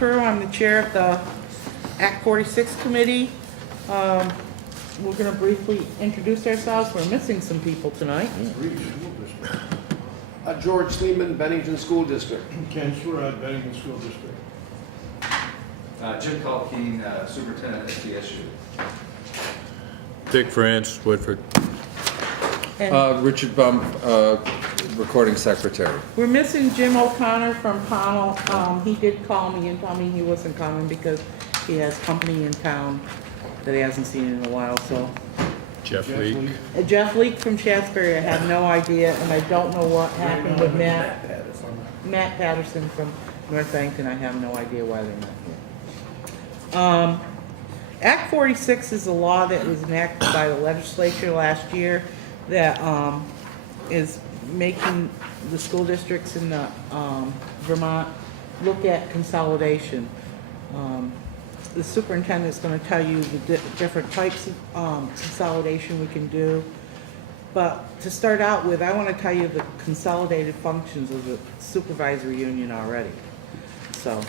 I'm the chair of the Act 46 committee. We're going to briefly introduce ourselves. We're missing some people tonight. George Sleeman, Bennington School District. Ken Surratt, Bennington School District. Jim Culkeen, Superintendent at SVSU. Dick France, Woodford. And Richard Bump, Recording Secretary. we're missing Jim O'Connor from Pownell. He did call me and tell me he wasn't coming because he has company in town that he hasn't seen in a while. So Jeff Lee. Jeff Leake from Shasberry, I have no idea, and I don't know what happened with Matt Patterson from North Bennington. I have no idea why they're not here. Act 46 is a law that was enacted by the legislature last year that is making the school districts in the, Vermont look at consolidation. The superintendent is going to tell you the different types of consolidation we can do. But to start out with, I want to tell you the consolidated functions of the supervisory union already. So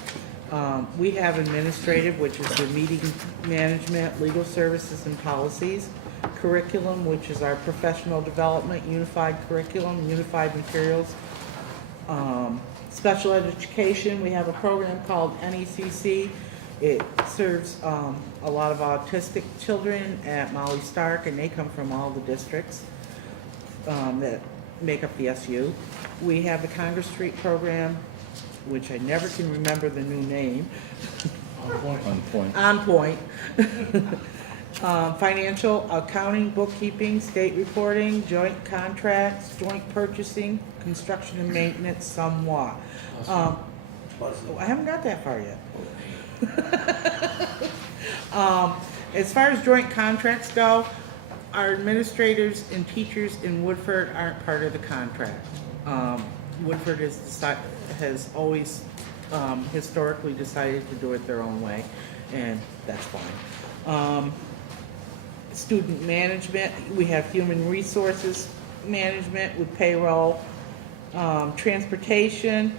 we have administrative, which is the meeting management, legal services and policies, curriculum, which is our professional development, unified curriculum, unified materials, special education. We have a program called NECC. It serves a lot of autistic children at Molly Stark, and they come from all the districts that make up the SU. We have the Congress Street program, which I never can remember the new name. On point. On point. Financial, accounting, bookkeeping, state reporting, joint contracts, joint purchasing, construction and maintenance, somewhat. I haven't got that far yet. As far as joint contracts go, our administrators and teachers in Woodford aren't part of the contract. Woodford has always historically decided to do it their own way, and that's fine. Student management, we have human resources management with payroll, transportation,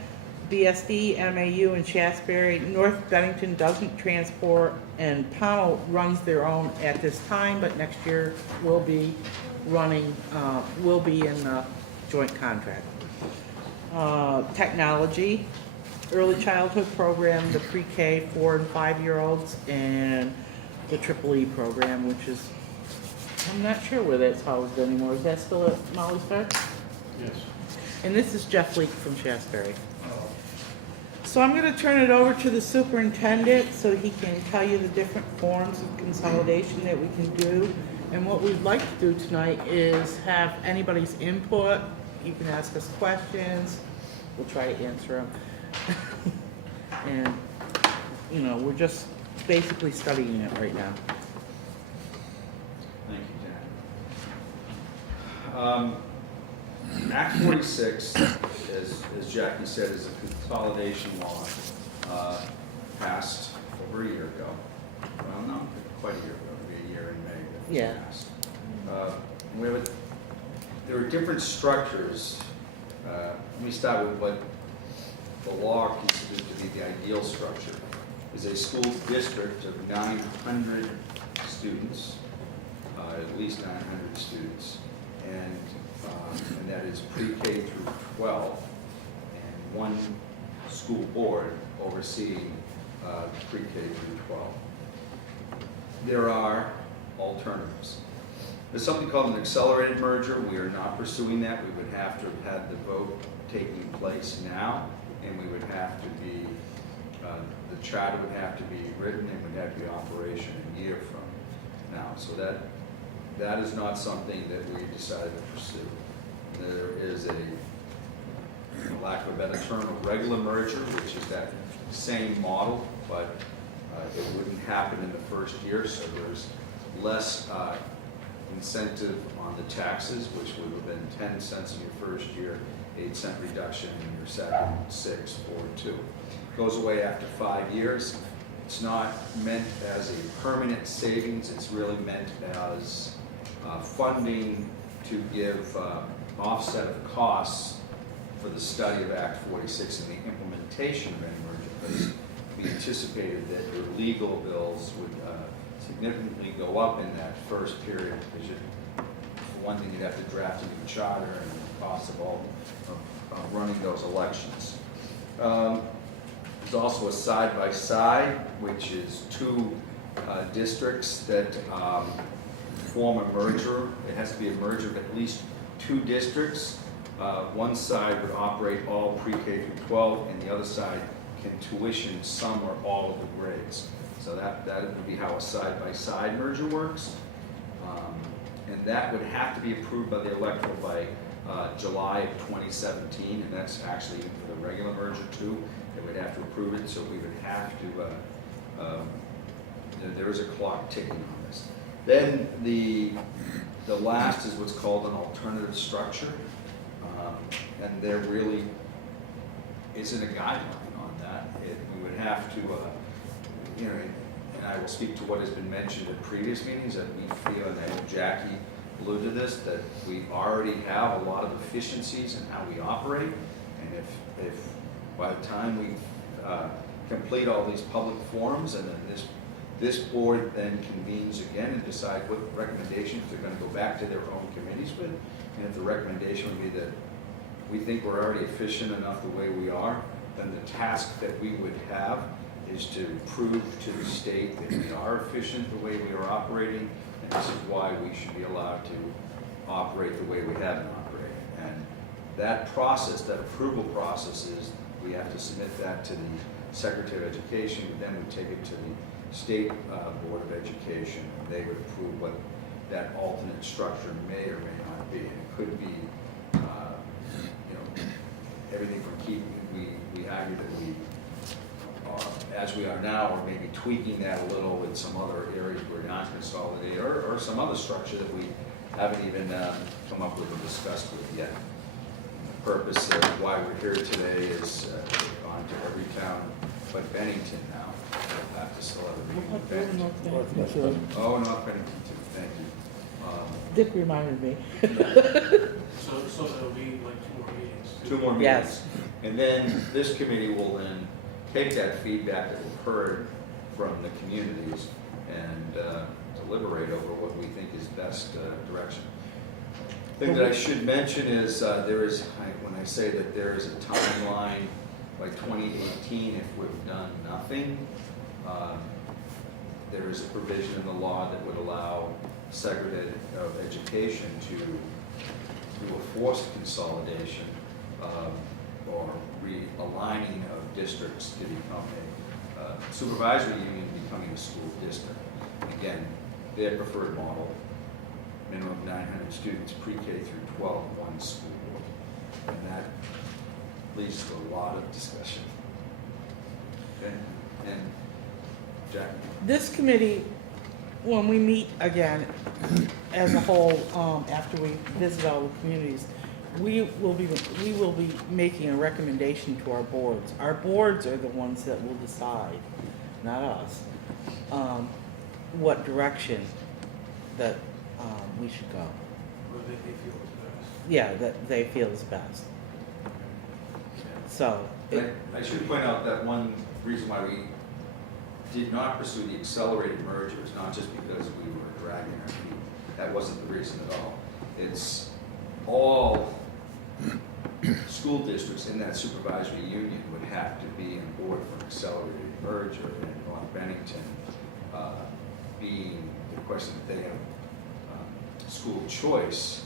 BSD, MAU, and Shasberry. North Bennington doesn't transport, and Pownell runs their own at this time, but next year will be running, will be in the joint contract. Technology, early childhood program, the pre-K 4 and 5-year-olds, and the Triple E program, which is, I'm not sure where that's housed anymore. Is that still at Molly Stark? Yes. And this is Jeff Leake from Shasberry. So I'm going to turn it over to the superintendent so he can tell you the different forms of consolidation that we can do. And what we'd like to do tonight is have anybody's input. You can ask us questions. We'll try to answer them. And, you know, we're just basically studying it right now. Thank you, Jack. Act 46, as Jackie said, is a consolidation law passed over a year ago. Well, not quite a year ago, maybe a year in May that it was passed. There are different structures. Let me start with what the law considers to be the ideal structure. Is a school district of 900 students, at least 900 students, and that is pre-K through 12, and one school board overseeing pre-K through 12. There are alternatives. There's something called an accelerated merger. We are not pursuing that. We would have to have had the vote taking place now, and we would have to be, the charter would have to be written and would have to be operation a year from now. So that is not something that we decided to pursue. There is a, for lack of a better term, a regular merger, which is that same model, but it wouldn't happen in the first year, so there's less incentive on the taxes, which would have been 10 cents in your first year, 8-cent reduction in your second, 6, 4, 2. Goes away after 5 years. It's not meant as a permanent savings. It's really meant as funding to give offset of costs for the study of Act 46 and the implementation of any merger. we anticipated that your legal bills would significantly go up in that first period, because for one thing, you'd have to draft a new charter and the cost of all of running those elections. There's also a side-by-side, which is two districts that form a merger. It has to be a merger of at least two districts. One side would operate all pre-K through 12, and the other side can tuition some or all of the grades. So that would be how a side-by-side merger works. And that would have to be approved by the electoral by July of 2017, and that's actually for the regular merger too. They would have to approve it, so we would have to, there is a clock ticking on this. Then the last is what's called an alternative structure, and there really isn't a guideline on that. We would have to, and I will speak to what has been mentioned in previous meetings, that we feel, and I know Jackie alluded to this, that we already have a lot of efficiencies in how we operate, and if by the time we complete all these public forums, and then this board then convenes again and decide what recommendations they're going to go back to their own committees with, and if the recommendation would be that we think we're already efficient enough the way we are, then the task that we would have is to prove to the state that we are efficient the way we are operating, and this is why we should be allowed to operate the way we have been operating. And that process, that approval process, is we have to submit that to the Secretary of Education, then we take it to the State Board of Education, and they would approve what that alternate structure may or may not be. And it could be, everything from we argue that we are, as we are now, or maybe tweaking that a little in some other areas where we're not consolidated, or some other structure that we haven't even come up with and discussed with yet. The purpose of why we're here today is on to every town but Bennington now. We'll have to still have a meeting with Bennington. Oh, North Bennington too, thank you. Dick reminded me. So there'll be like 2 more meetings. Two more meetings. Yes. And then this committee will then take that feedback that we've heard from the communities and deliberate over what we think is best direction. The thing that I should mention is when I say that there is a timeline by 2018 if we've done nothing, there is a provision in the law that would allow Secretary of Education to do a forced consolidation or realigning of districts to become a supervisory union becoming a school district. Again, their preferred model, minimum of 900 students pre-K through 12, one school board. And that leads to a lot of discussion. Okay? And Jack? This committee, when we meet again as a whole, after we visit all the communities, we will be making a recommendation to our boards. Our boards are the ones that will decide, not us, what direction that we should go. What they feel is best. Yeah, that they feel is best. So, I should point out that one reason why we did not pursue the accelerated merger is not just because we were dragging our feet. That wasn't the reason at all. It's all school districts in that supervisory union would have to be on board for an accelerated merger, and North Bennington being the question that they have school choice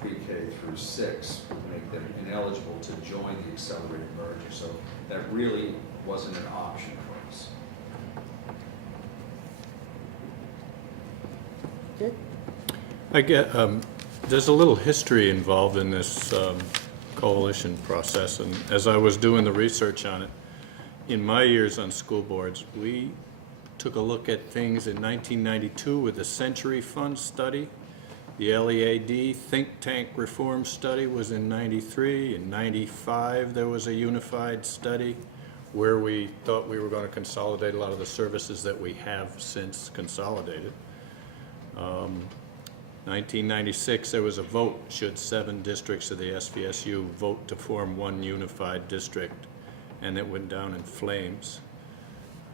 pre-K through 6 would make them ineligible to join the accelerated merger. So that really wasn't an option for us. good. I get, there's a little history involved in this coalition process, and as I was doing the research on it, in my years on school boards, we took a look at things in 1992 with the Century Fund study. The LEAD think tank reform study was in 93. In 95, there was a unified study where we thought we were going to consolidate a lot of the services that we have since consolidated. 1996, there was a vote, should 7 districts of the SVSU vote to form one unified district, and it went down in flames.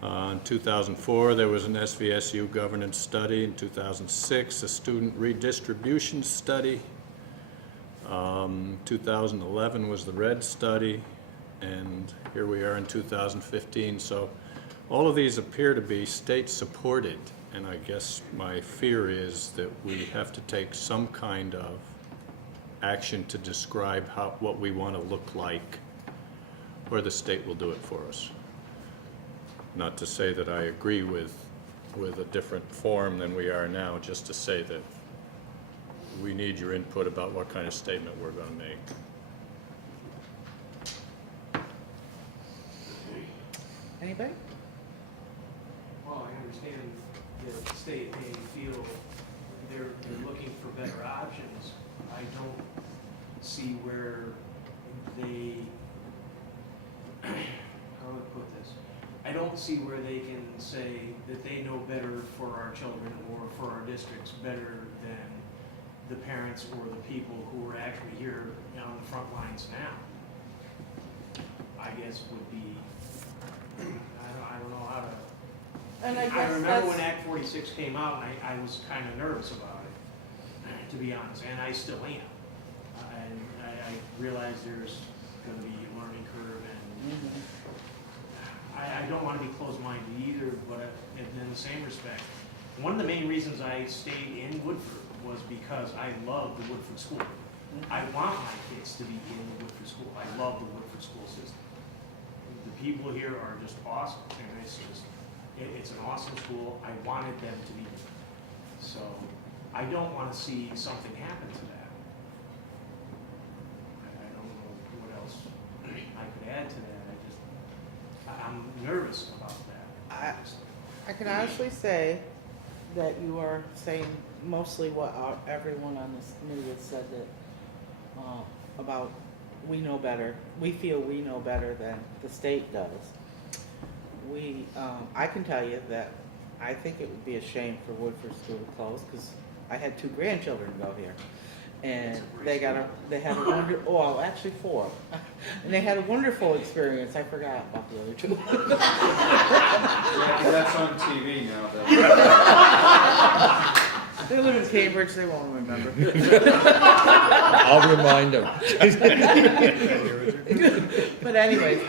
In 2004, there was an SVSU governance study. In 2006, a student redistribution study. 2011 was the RED study, and here we are in 2015. So all of these appear to be state-supported, and I guess my fear is that we have to take some kind of action to describe what we want to look like, or the state will do it for us. Not to say that I agree with a different form than we are now, just to say that we need your input about what kind of statement we're going to make. Anybody? Well, I understand the state may feel they're looking for better options. I don't see where they, how do I put this? I don't see where they can say that they know better for our children or for our districts better than the parents or the people who are actually here on the front lines now. I guess would be, I don't know how to. And I I guess remember when that's, Act 46 came out, and I was kind of nervous about it, to be honest, and I still am. And I realize there's going to be a learning curve, and I don't want to be closed-minded either, but in the same respect, one of the main reasons I stayed in Woodford was because I love the Woodford school. I want my kids to be in the Woodford school. I love the Woodford school system. The people here are just awesome, and it's an awesome school. I wanted them to be here. So I don't want to see something happen to that. I don't know what else I could add to that. I'm nervous about that. I can honestly say that you are saying mostly what everyone on this committee has said, that about we know better. We feel we know better than the state does. I can tell you that I think it would be a shame for Woodford School to close, because I had 2 grandchildren go here, and they had a well, actually 4, and they had a wonderful experience. I forgot about the other 2. Yeah, that's on TV now, though. They live in Cambridge, they won't remember. I'll remind them. But anyways,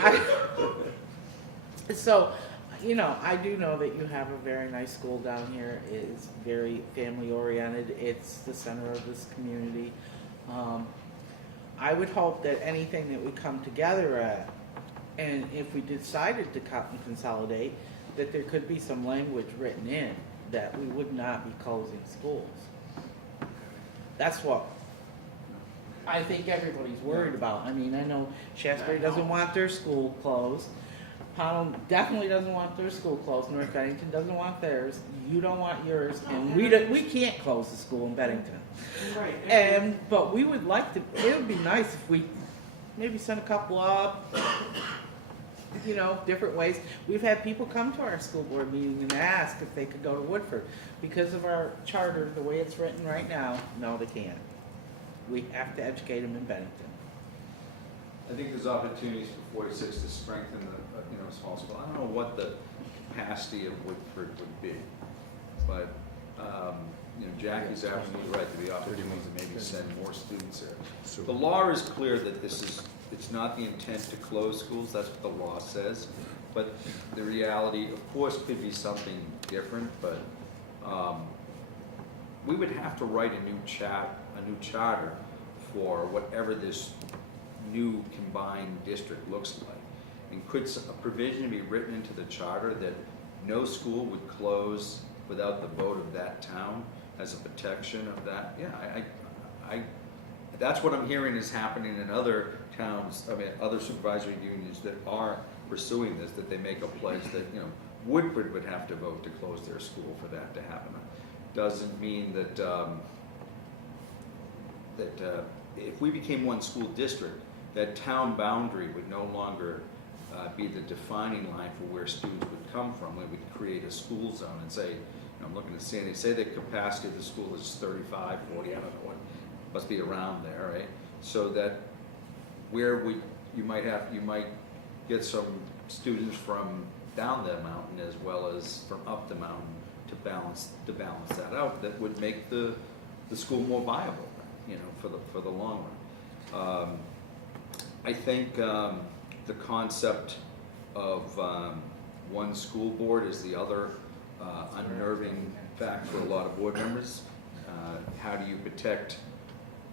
so, you know, I do know that you have a very nice school down here. It's very family oriented. It's the center of this community. I would hope that anything that we come together at, and if we decided to cut and consolidate, that there could be some language written in that we would not be closing schools. That's what I think everybody's worried about. I mean, I know Shasbury doesn't want their school closed. Pownell definitely doesn't want their school closed. North Bennington doesn't want theirs. You don't want yours, and we can't close the school in Bennington. Right. But we would like to. It would be nice if we maybe send a couple up. You know, different ways. We've had people come to our school board meeting and ask if they could go to Woodford. Because of our charter, the way it's written right now, no, they can't. We have to educate them in Bennington. I think there's opportunities for 46 to strengthen the, small school. I don't know what the capacity of Woodford would be, but, Jackie's absolutely right, to the opportunities to maybe send more students there. The law is clear that it's not the intent to close schools, that's what the law says, but the reality, of course, could be something different, but we would have to write a new charter for whatever this new combined district looks like. And could a provision be written into the charter that no school would close without the vote of that town as a protection of that? Yeah, that's what I'm hearing is happening in other towns, other supervisory unions that are pursuing this, that they make a pledge that, Woodford would have to vote to close their school for that to happen. Doesn't mean that, if we became one school district, that town boundary would no longer be the defining line for where students would come from, when we could create a school zone and say, I'm looking at Sandy, say the capacity of the school is 35, 40, I don't know what, must be around there, right? So that where you might get some students from down the mountain as well as from up the mountain to balance that out. That would make the school more viable, you know, for the long run. I think the concept of one school board is the other unnerving fact for a lot of board members. How do you protect,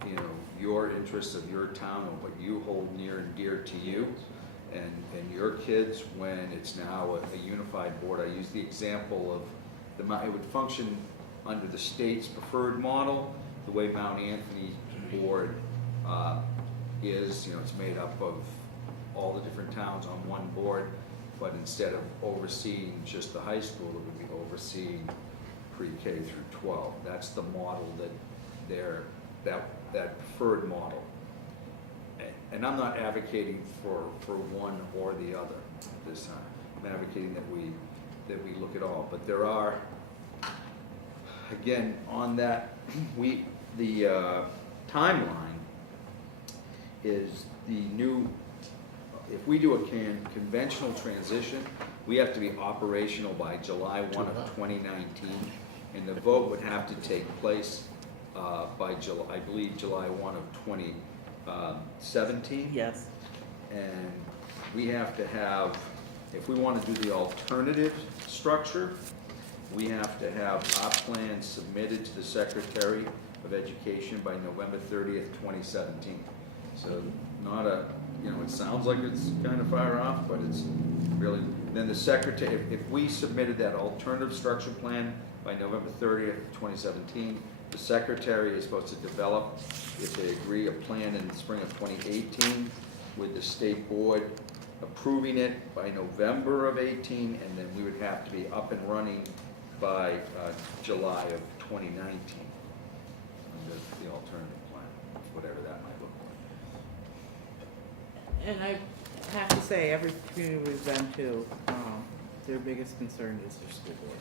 you know, your interests of your town and what you hold near and dear to you and your kids when it's now a unified board? I use the example of it would function under the state's preferred model, the way Mount Anthony board is, you know, it's made up of all the different towns on one board, but instead of overseeing just the high school, it would be overseeing pre-K through 12. That's the model that preferred model. And I'm not advocating for one or the other this time. I'm advocating that we look at all. But there are, again, on that, the timeline is the new. If we do a conventional transition, we have to be operational by July 1 of 2019, and the vote would have to take place by July, I believe, July 1 of 2017. Yes. And we have to have, if we want to do the alternative structure, we have to have our plan submitted to the Secretary of Education by November 30th, 2017. So not a, you know, it sounds like it's kind of far off, but it's really, then the Secretary, if we submitted that alternative structure plan by November 30th, 2017, the Secretary is supposed to develop, if they agree, a plan in the spring of 2018 with the state board approving it by November of 18, and then we would have to be up and running by July of 2019 under the alternative plan, whatever that might look like. And I have to say, every community we've been to, their biggest concern is their school board,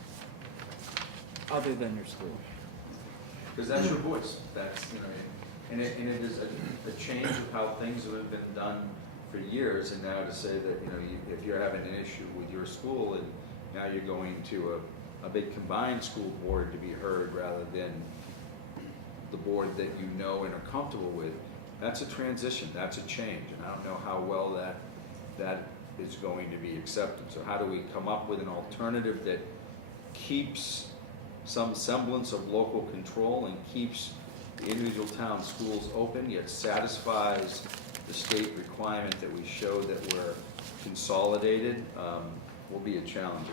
other than their school. Because that's your voice, that's, you know, and it is a change of how things have been done for years, and now to say that, you know, if you're having an issue with your school, and now you're going to a big combined school board to be heard rather than the board that you know and are comfortable with, that's a transition, that's a change, and I don't know how well that is going to be accepted. So how do we come up with an alternative that keeps some semblance of local control and keeps the individual town schools open, yet satisfies the state requirement that we show that we're consolidated, will be a challenge.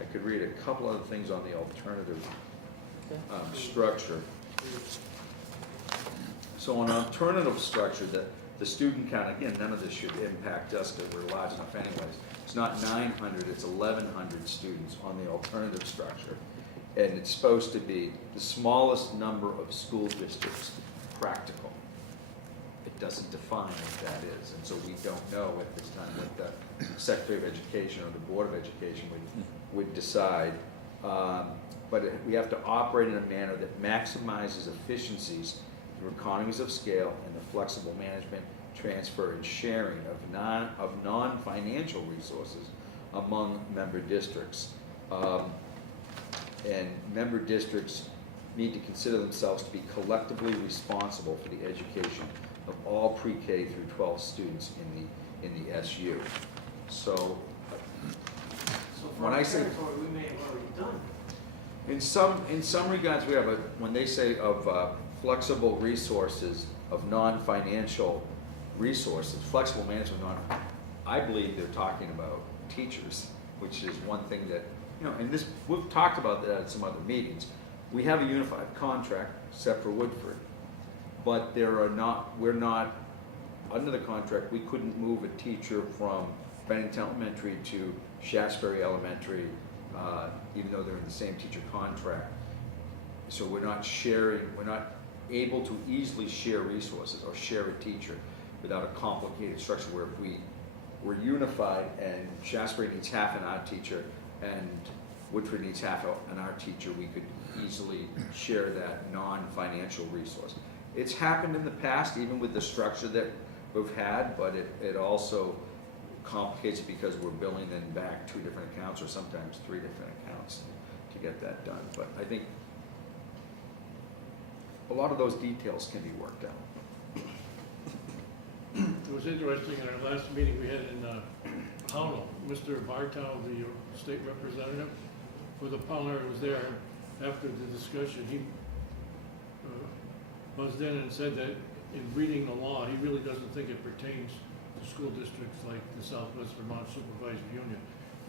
I could read a couple other things on the alternative structure. So an alternative structure, that the student count, again, none of this should impact us because we're large enough anyways. It's not 900, it's 1,100 students on the alternative structure. And it's supposed to be the smallest number of school districts practical. It doesn't define what that is, and so we don't know at this time what the Secretary of Education or the Board of Education would decide. But we have to operate in a manner that maximizes efficiencies through economies of scale and the flexible management, transfer, and sharing of non-financial resources among member districts. And member districts need to consider themselves to be collectively responsible for the education of all pre-K through 12 students in the SU. So when I say, we may have already done. in some regards, we have when they say of flexible resources of non-financial resources, flexible management I believe they're talking about teachers, which is one thing that, you know, and this, we've talked about that at some other meetings. We have a unified contract, except for Woodford, but we're not, under the contract, we couldn't move a teacher from Bennington Elementary to Shaftesbury Elementary, even though they're in the same teacher contract. So we're not able to easily share resources or share a teacher without a complicated structure where if we're unified and Shaftesbury needs half an art teacher and Woodford needs half an art teacher, we could easily share that non-financial resource. It's happened in the past, even with the structure that we've had, but it also complicates it because we're billing then back 2 different accounts or sometimes 3 different accounts to get that done. But I think a lot of those details can be worked out. It was interesting, in our last meeting we had in Pownell, Mr. Bartow, the state representative for the Pownell, was there after the discussion. He buzzed in and said that in reading the law, he really doesn't think it pertains to school districts like the Southwest Vermont Supervisor Union.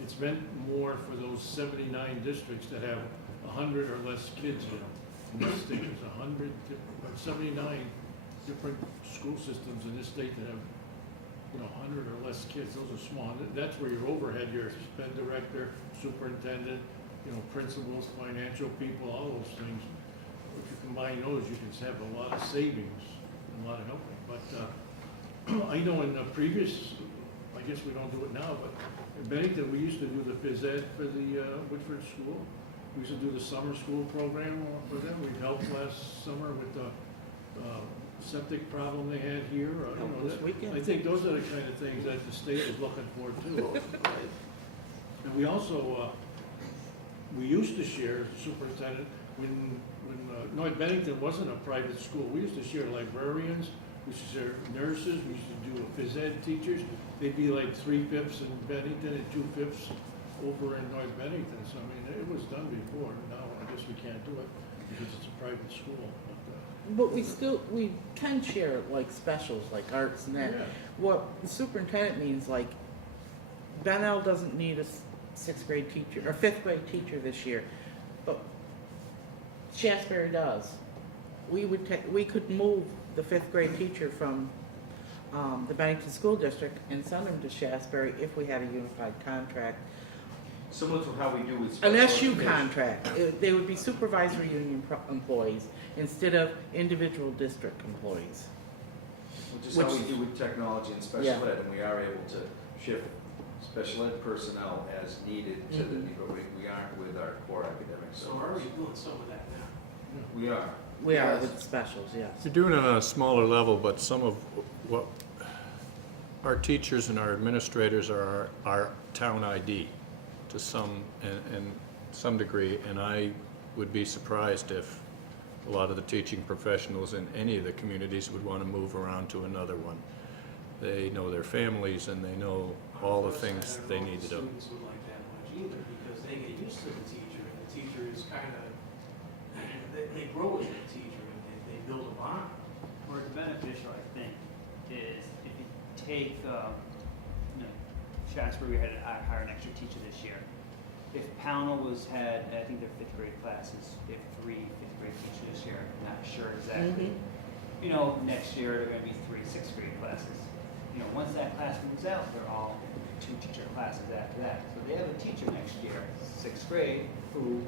It's meant more for those 79 districts that have 100 or less kids in them. In this state, there's 79 different school systems in this state that have, 100 or less kids. Those are small. That's where your overhead, your spend director, superintendent, principals, financial people, all those things. If you combine those, you can have a lot of savings and a lot of helping. But I know in the previous, I guess we don't do it now, but in Bennington, we used to do the phys ed for the Woodford School. We used to do the summer school program for them. We helped last summer with the septic problem they had here. I think those are the kind of things that the state is looking for too. And we also, we used to share, superintendent, when North Bennington wasn't a private school, we used to share librarians, we used to share nurses, we used to do phys ed teachers. They'd be like 3/5 in Bennington and 2/5 over in North Bennington. So I mean, it was done before. Now I guess we can't do it because it's a private school. But we can share like specials, like arts and that. Yeah. What the superintendent means, like, Bennell doesn't need a 6th grade teacher, or 5th grade teacher this year, but Shasberry does. We could move the 5th grade teacher from the Bennington School District and send him to Shasberry if we had a unified contract. Similar to how we do with An special SU education. contract. They would be supervisory union employees instead of individual district employees. Which is how we do with technology and special Yeah. ed, and we are able to shift special ed personnel as needed to the, Mhm. but we aren't with our core academics. So are we doing some of that now? We are. We are Yes. with specials, yes. You're doing it on a smaller level, but some of what our teachers and our administrators are our town ID to some degree, and I would be surprised if a lot of the teaching professionals in any of the communities would want to move around to another one. They know their families and they know all the things they need to do. I don't know if the students would like that much either, because they get used to the teacher, and the teacher is kind of, they grow with the teacher, and they build a bond. Where it's beneficial, I think, is if you take, Shaftesbury had to hire an extra teacher this year. If Pownell had, I think their 5th grade classes, they have 3 5th grade teachers this year, I'm not sure exactly. Next year they're gonna be 3 6th grade classes. Once that class moves out, they're all 2 teacher classes after that. So they have a teacher next year, 6th grade, who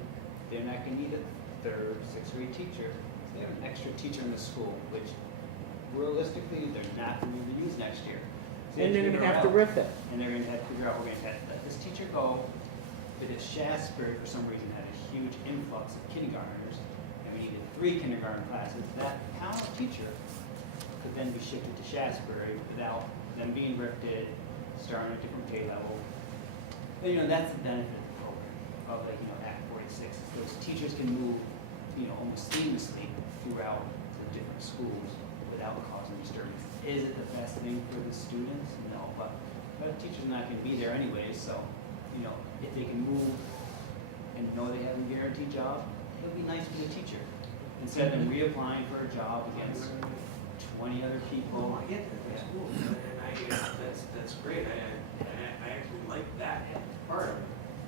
they're not gonna need a 3rd, 6th grade teacher. So they have an extra teacher in the school, which realistically, they're not gonna be able to use next year. So they And they're gonna figure have to out- rip it. And they're gonna have to figure out, we're gonna have to let this teacher go. But if Shasberry, for some reason, had a huge influx of kindergartners, and we needed 3 kindergarten classes, that Pownell teacher could then be shifted to Shasberry without them being ripped in, starting at a different pay level. But, that's the benefit of the program, of Act 46, is those teachers can move, almost seamlessly throughout the different schools without causing disturbance. Is it the best thing for the students? No, but a teacher's not gonna be there anyways, so, if they can move and know they have a guaranteed job, it'll be nice for the teacher. Instead of them reapplying for a job against 20 other people. Well, I get that, that's cool, and that's great, I actually like that part of it,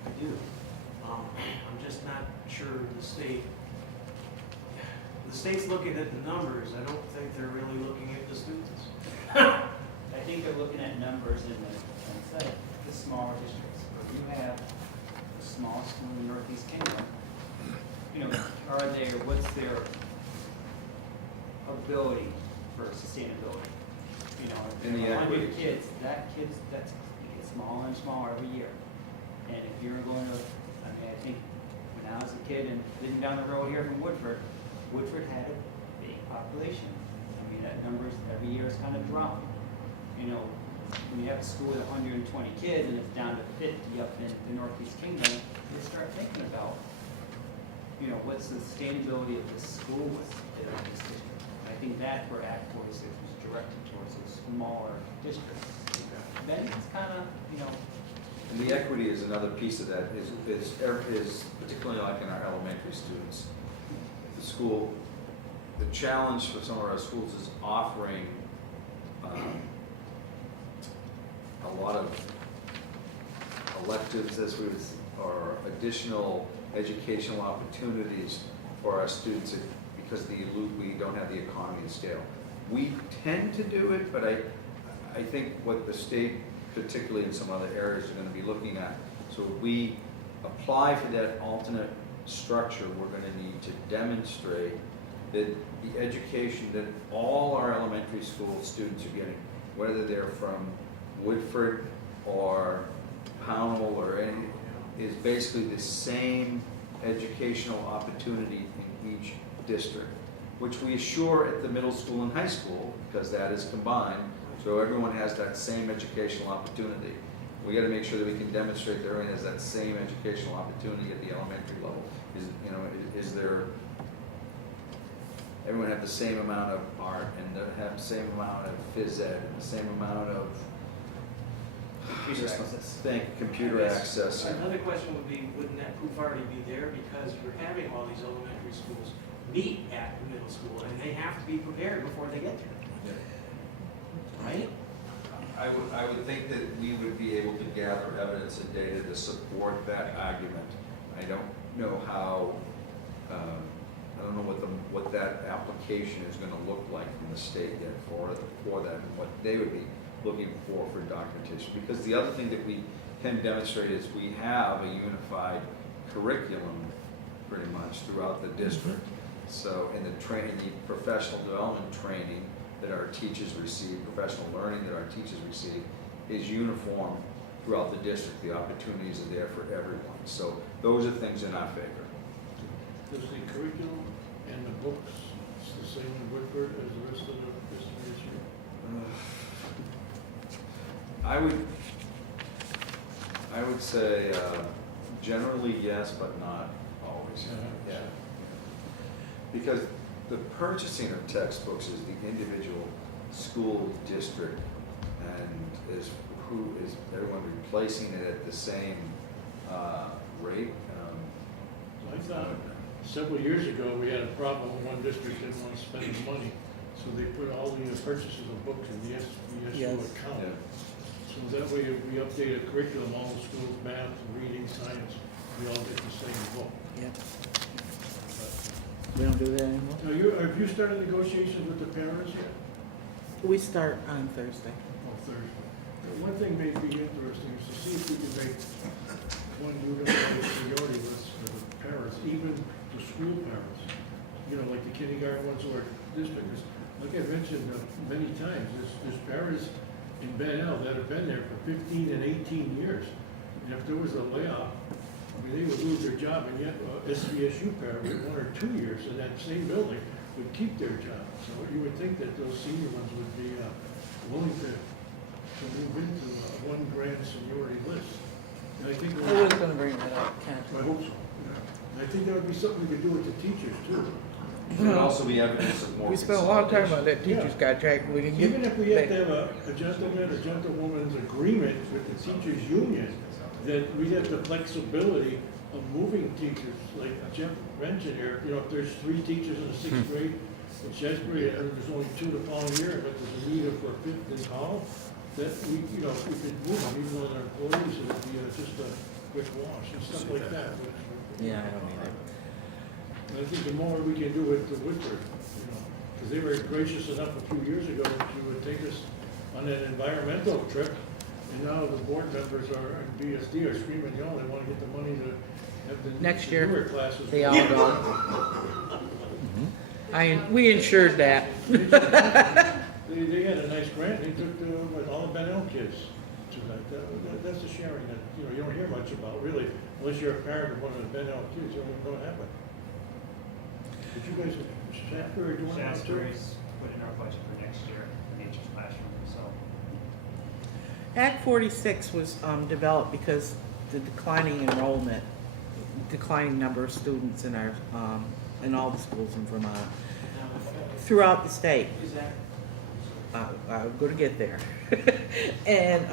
I do. I'm just not sure the state's looking at the numbers, I don't think they're really looking at the students. I think they're looking at numbers in the smaller districts. Where you have the smallest school in the Northeast Kingdom, what's their ability for sustainability? If In the you have 100 equity. kids, that gets smaller and smaller every year. And if you're going to, I think when I was a kid and living down the road here from Woodford had a big population. That numbers every year is kind of dropping. when you have a school with 120 kids and it's down to 50 up in the Northeast Kingdom, you start thinking about, you know, what's the sustainability of this school with this district. I think that's where Act 46 was directed towards, those smaller districts. Then it's kind of, you know, And the equity is another piece of that, is particularly like in our elementary students. The school, the challenge for some of our schools is offering a lot of electives, or additional educational opportunities for our students because we don't have the economy of scale. We tend to do it, but I think what the state, particularly in some other areas, are going to be looking at. So if we apply for that alternate structure, we're going to need to demonstrate that the education that all our elementary school students are getting, whether they're from Woodford or Pownell or any, is basically the same educational opportunity in each district, which we assure at the middle school and high school, because that is combined, so everyone has that same educational opportunity. We got to make sure that we can demonstrate that everyone has that same educational opportunity at the elementary level. Is there, everyone have the same amount of art, and have the same amount of phys ed, and the same amount of computer access. Computer access. Another question would be, wouldn't that proof already be there? Because you're having all these elementary schools meet at the middle school, and they have to be prepared before they get there, right? I would think that we would be able to gather evidence and data to support that argument. I don't know how, I don't know what that application is going to look like from the state yet for that, and what they would be looking for documentation. Because the other thing that we can demonstrate is we have a unified curriculum pretty much throughout the district. So in the professional development training that our teachers receive, professional learning that our teachers receive, is uniform throughout the district. The opportunities are there for everyone. So those are things in our favor. Does the curriculum and the books, it's the same in Woodford as the rest of the district this year? I would say generally yes, but not always. Yeah. Because the purchasing of textbooks is the individual school district, and is everyone replacing it at the same rate? I thought several years ago, we had a problem, one district didn't want to spend the money, so they put all the purchases of books in the SVSU Yes. account. Yeah. So that way, if we update a curriculum, all the schools, math, reading, science, we all get the same book. Yeah. We don't do that anymore? Now, have you started negotiations with the parents yet? We start on Thursday. Oh, Thursday. One thing may be interesting is to see if we can make one unified priority list for the parents, even the school parents. You know, like the kindergarten ones or districts. Like I mentioned many times, there's parents in Ben El that have been there for 15 and 18 years. And if there was a layoff, I mean, they would lose their job, and yet SVSU parent with 1 or 2 years in that same building would keep their job. So you would think that those senior ones would be willing to move into one grand seniority list. And I think, I was gonna bring that up, Ken. I hope so. And I think that would be something we could do with the teachers too. It would also be evidence of more We spent a lot of time on consolidation. that teacher's contract, we didn't get. Even if we have to have a gentleman or gentlewoman's agreement with the teachers' union, that we have the flexibility of moving teachers, like Jeff mentioned here, you know, if there's 3 teachers in the 6th grade in Shasbury, and there's only 2 the following year, but there's a need for a 5th in Hall, that we, you know, we could move them, even though they're employees, it would be just a quick wash and stuff like that. Yeah, I don't either. And I think the more we can do with the Woodford, you know, because they were gracious enough a few years ago that you would take us on an environmental trip, and now the board members are, and BSD are screaming, you know, they want to get the money to have the Next year, newer classes. they all go. We insured that. They had a nice grant, they took all the Ben El kids to that. That's a sharing that, you know, you don't hear much about, really, unless you're a parent of one of the Ben El kids, you don't even know what happened. Did you guys, Shasbury doing that too? Shasbury's put in our budget for next year, for nature's classroom, so. Act 46 was developed because the declining enrollment, declining number of students in our, in all the schools in Vermont, throughout the state. Is that, I'm going to get there. And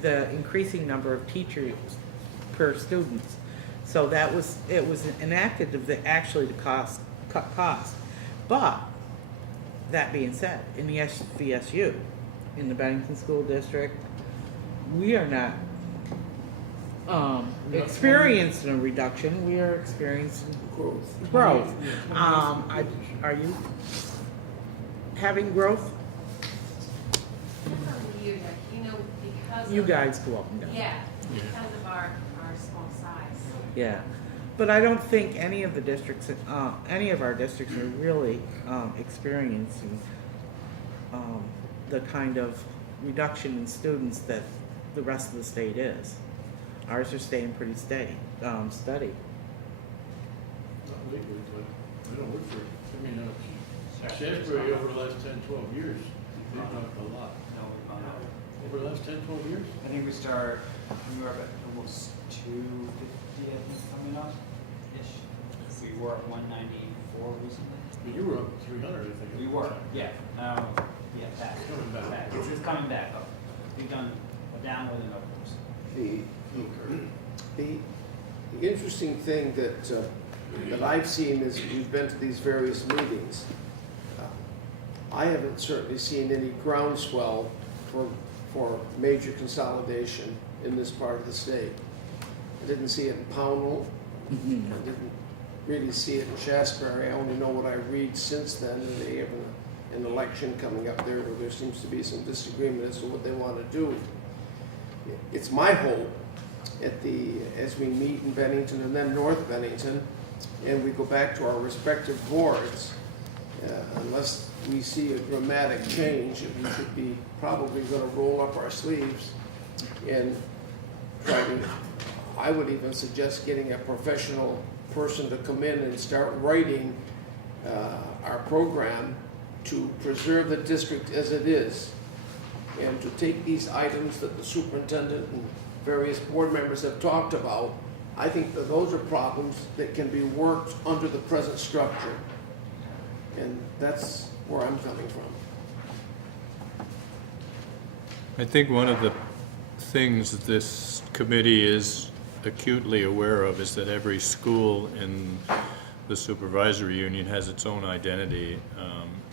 the increasing number of teachers per students. So that was, it was enacted actually to cut costs. But, that being said, in the SVSU, in the Bennington School District, we are not experiencing a reduction, we are experiencing growth. Are you having growth? You know, because You of, guys go up and down. yeah, because of our small size. Yeah, but I don't think any of the districts, any of our districts are really experiencing the kind of reduction in students that the rest of the state is. Ours are staying pretty steady. Not lately, but I don't work for it. I mean, Shasbury over the last 10, 12 years, they've done a lot. No, we've gone up. Over the last 10, 12 years? I think we were up at almost 250, I think, coming up-ish. We were at 194 recently. But you were up 300, I think. We were, yeah. Yeah, back. Coming back. It's coming back up. We've done a downward and upwards. The interesting thing that I've seen is we've been to these various meetings. I haven't certainly seen any groundswell for major consolidation in this part of the state. I didn't see it in Pownell. I didn't really see it in Shasbury. I only know what I read since then, and they have an election coming up there where there seems to be some disagreement as to what they want to do. It's my hope as we meet in Bennington and then North Bennington, and we go back to our respective boards, unless we see a dramatic change, we should be probably going to roll up our sleeves and try to, I would even suggest getting a professional person to come in and start writing our program to preserve the district as it is, and to take these items that the superintendent and various board members have talked about. I think that those are problems that can be worked under the present structure, and that's where I'm coming from. I think one of the things this committee is acutely aware of is that every school in the supervisory union has its own identity.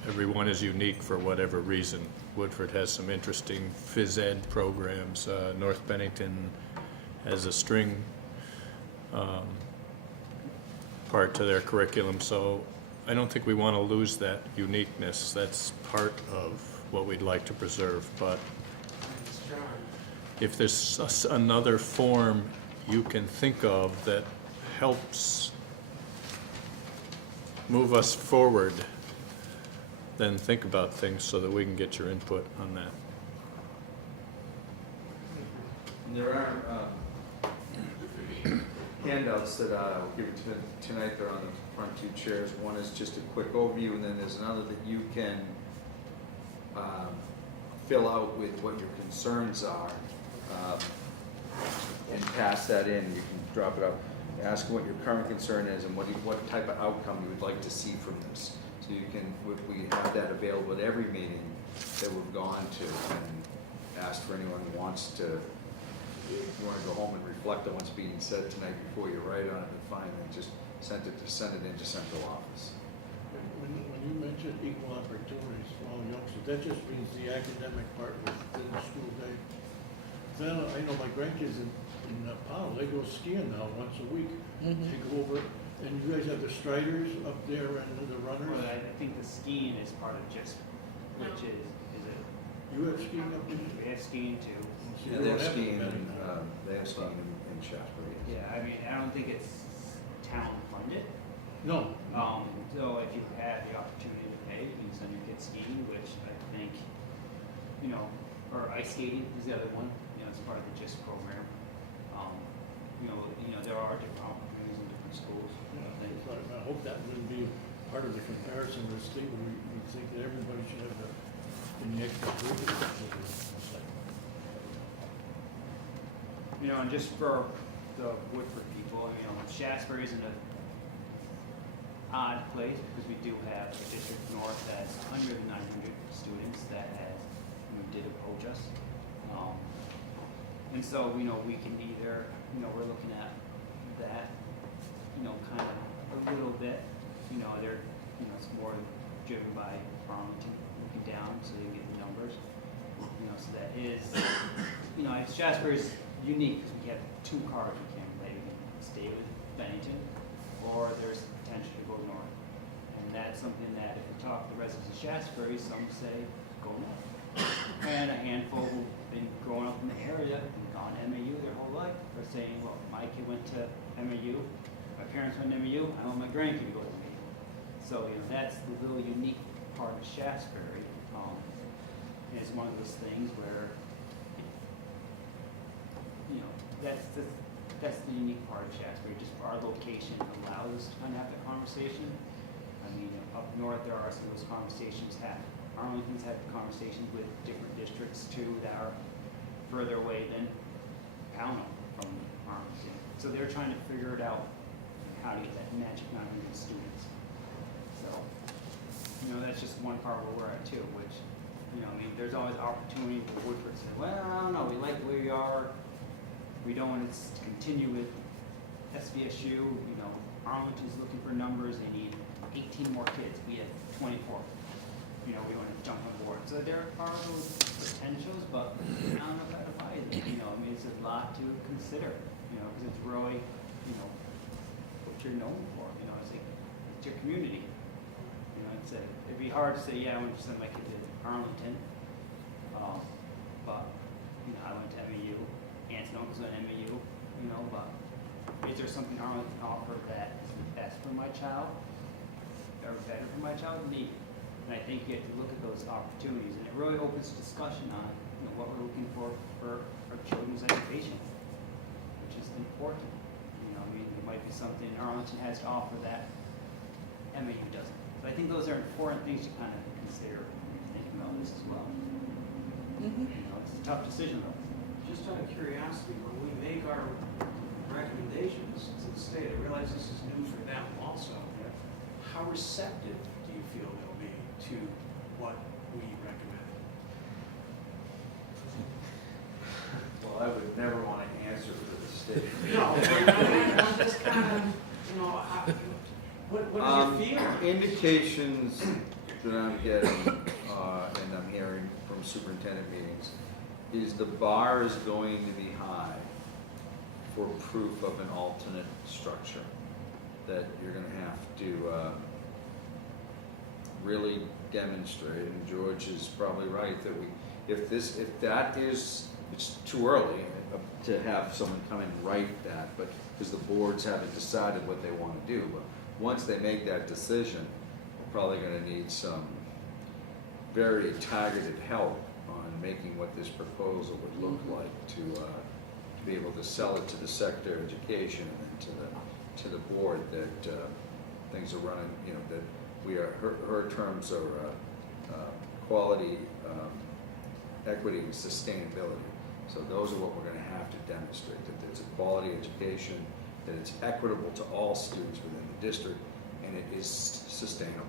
Everyone is unique for whatever reason. Woodford has some interesting phys ed programs. North Bennington has a string part to their curriculum, so I don't think we want to lose that uniqueness. That's part of what we'd like to preserve, but if there's another form you can think of that helps move us forward, then think about things so that we can get your input on that. There are handouts that I'll give you tonight. They're on the front two chairs. One is just a quick overview, and then there's another that you can fill out with what your concerns are, and pass that in. You can drop it up, ask what your current concern is, and what type of outcome you would like to see from this. So you can, we have that available at every meeting that we've gone to, and ask for anyone who wants to, if you want to go home and reflect on what's being said tonight before you write on it, then fine, and just send it into central office. When you mentioned equal opportunities for all youngsters, that just means the academic part within the school day. Then I know my grandkids in Powell, they go skiing now once a week. They go over, and you guys have the striders up there and the runners. Well, I think the skiing is part of just, which is it, You have skiing up there? we have skiing too. See, Yeah, we they don't have have skiing, them anymore. they have skiing in Shasbury. Yeah, I mean, I don't think it's town funded. No. So if you have the opportunity to pay, you can send your kids skiing, which I think, or ice skating is the other one, it's part of the GIST program. There are different opportunities in different schools. Yeah, so I hope that wouldn't be part of the comparison with the state where we think that everybody should have the extracurricular. You know, and just for the Woodford people, you know, Shasbury isn't an odd place because we do have a district north that's under the 900 students that has, did approach us. And so, you know, we can either, you know, we're looking at that, you know, kind of a little bit, you know, they're, you know, it's more driven by Arlington looking down so you get the numbers, you know, so that is, you know, Shasbury's unique because we have two cars we can play. We can stay with Bennington, or there's potential to go north. And that's something that if you talk to the residents of Shasbury, some say go north. And a handful who've been growing up in the area and gone to MAU their whole life are saying, well, my kid went to MAU, my parents went to MAU, I want my grandkid to go to MAU. So, you know, that's the little unique part of Shasbury. It's one of those things where, you know, that's the unique part of Shasbury. Just our location allows us to kind of have that conversation. I mean, up north there are some of those conversations happening. Arlington's had conversations with different districts too that are further away than Pownell from Arlington. So they're trying to figure it out, how to get that magic 900 students. So, you know, that's just one part where we're at too, which, you know, I mean, there's always opportunity for Woodford to say, well, I don't know, we like where we are. We don't want to continue with SVSU. You know, Arlington's looking for numbers. They need 18 more kids. We have 24. You know, we want to jump on board. So there are those potentials, but I don't know if I'd advise it. You know, I mean, it's a lot to consider. You know, because it's really, you know, what you're known for. You know, it's like it's your community. You know, it'd be hard to say, yeah, I want to send my kid to Arlington, but you know, I went to MAU. Aunts and uncles at MAU. You know, but is there something Arlington can offer that is best for my child or better for my child? Maybe. And I think you have to look at those opportunities, and it really opens discussion on, you know, what we're looking for our children's education, which is important. You know, I mean, there might be something Arlington has to offer that MAU doesn't. But I think those are important things to kind of consider when you're thinking about this as well. Mm-hmm. You know, it's a tough decision though. Just out of curiosity, when we make our recommendations to the state, I realize this is new for them also. How receptive do you feel they'll be to what we recommend? Well, I would never want to answer for the state. No, I'm just kind of, you know, what is your feeling? Indications that I'm getting, and I'm hearing from superintendent meetings, is the bar is going to be high for proof of an alternate structure. That you're going to have to really demonstrate, and George is probably right, that it's too early to have someone come and write that, but because the boards haven't decided what they want to do. But once they make that decision, we're probably going to need some very targeted help on making what this proposal would look like to be able to sell it to the Secretary of Education and then to the board that things are running, you know, that we are, her terms are quality, equity, and sustainability. So those are what we're going to have to demonstrate, that there's a quality education, that it's equitable to all students within the district, and it is sustainable.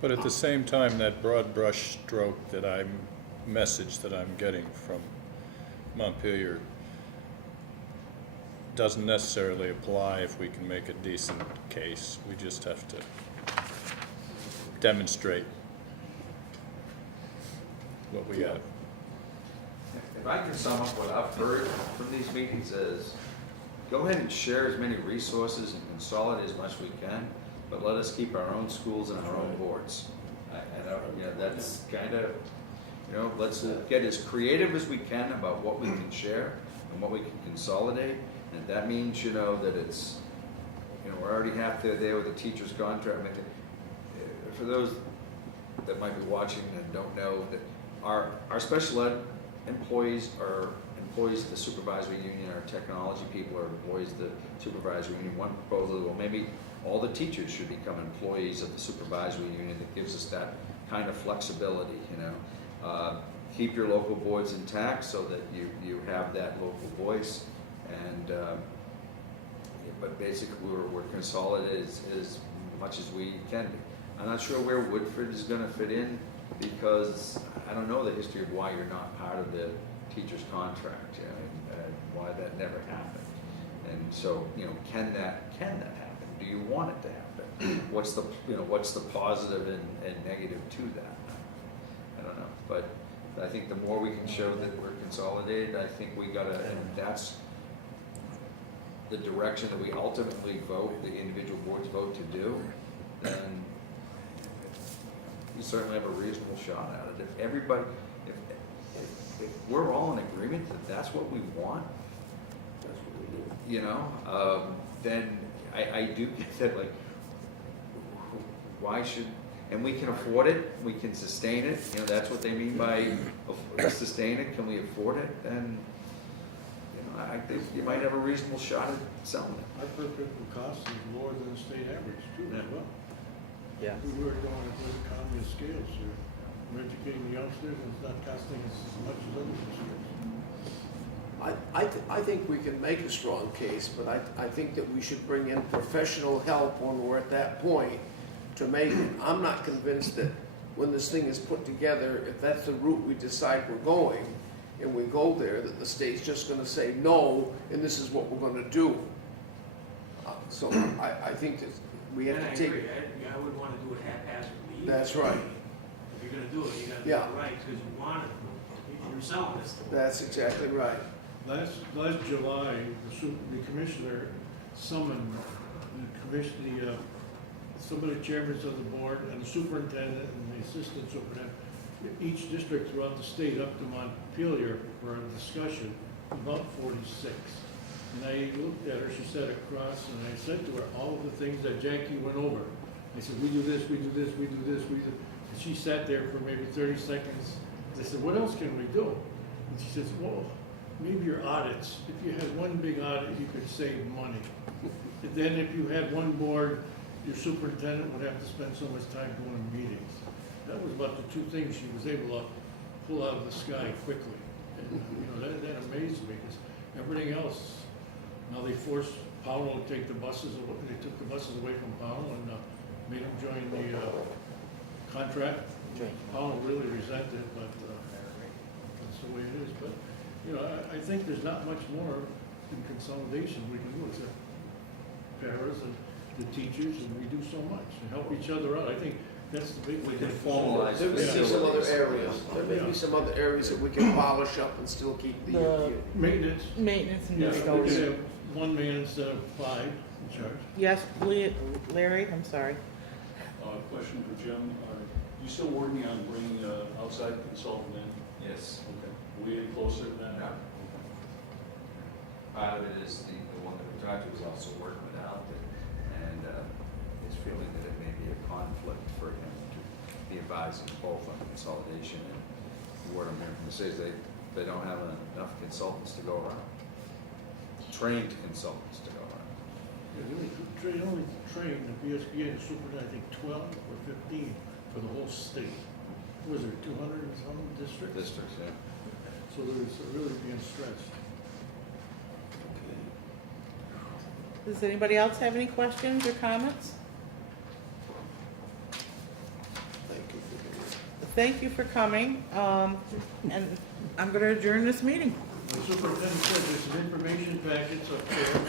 But at the same time, that broad brush stroke message that I'm getting from Montpelier doesn't necessarily apply if we can make a decent case. We just have to demonstrate what we have. If I can sum up what I've heard from these meetings is, go ahead and share as many resources and consolidate as much as we can, but let us keep our own schools and our own boards. That's kind of, you know, let's get as creative as we can about what we can share and what we can consolidate. And if that means, you know, that it's, you know, we're already half there with the teacher's contract. For those that might be watching and don't know, that our special ed employees are employees of the supervisory union, our technology people are employees of the supervisory union. One proposal, well, maybe all the teachers should become employees of the supervisory union. That gives us that kind of flexibility, you know. keep your local boards intact so that you have that local voice. And, but basically, we're consolidated as much as we can be. I'm not sure where Woodford is gonna fit in, because I don't know the history of why you're not part of the teacher's contract, and why that never happened. And so, can that happen? Do you want it to happen? What's the positive and negative to that? I don't know, but I think the more we can show that we're consolidated, I think we gotta, and that's the direction that we ultimately vote, the individual boards vote to do, then we certainly have a reasonable shot at it. If everybody, if we're all in agreement that that's what we want, That's what we do. then I do get that, like, why should, and we can afford it, we can sustain it, that's what they mean by sustain it, can we afford it, then, I think you might have a reasonable shot at selling it. Our per pupil cost is lower than the state average too, as well. Yeah. We were going with economy of scales here. We're educating the youngsters, and it's not costing us as much as other districts. I think we can make a strong case, but I think that we should bring in professional help when we're at that point to make it. I'm not convinced that when this thing is put together, if that's the route we decide we're going, and we go there, that the state's just gonna say no, and this is what we're gonna do. So I think that we have And to I take. agree, I wouldn't wanna do it haphazardly either. That's right. If you're gonna do it, you gotta do Yeah. it right, because you want it, you're selling this. That's exactly right. Last July, the commissioner summoned some of the chairmen of the board and the superintendent and the assistant superintendent, each district throughout the state up to Montpelier for a discussion, about 46. And I looked at her, she sat across, and I said to her all of the things that Jackie went over. I said, we do this, we do this, we do this, we do. And she sat there for maybe 30 seconds. I said, what else can we do? And she says, well, maybe your audits. If you had one big audit, you could save money. And then if you had one board, your superintendent would have to spend so much time going to meetings. That was about the two things she was able to pull out of the sky quickly. And, that amazed me, because everything else, now they forced Powell to take the buses, they took the buses away from Powell and made them join the contract. Powell really resented it, but that's the way it is. But, I think there's not much more in consolidation we can do except paras and the teachers, and we do so much and help each other out. I think that's the big. We can formalize There may be some other facilities. areas, there may be some other areas that we can polish up and still keep the. Maintenance. Maintenance and Yeah, we facilities. could have one man instead of 5 in charge. Yes, Larry, I'm sorry. Question for Jim. Are you still working on bringing outside consultant in? Yes. Okay. Are we getting closer to that? Yeah. Part of it is the one that we talked to is also working with Alfred, and is feeling that it may be a conflict for him to be advising both on consolidation and what I'm hearing from the state is they don't have enough consultants to go around, trained consultants to go around. Yeah, they only train the BSBA and superintendent, I think 12 or 15 for the whole state. Was there 200 and some districts? Districts, yeah. So there's really being stretched. Does anybody else have any questions or comments? Thank you for coming, and I'm gonna adjourn this meeting. The superintendent said there's some information packets up there.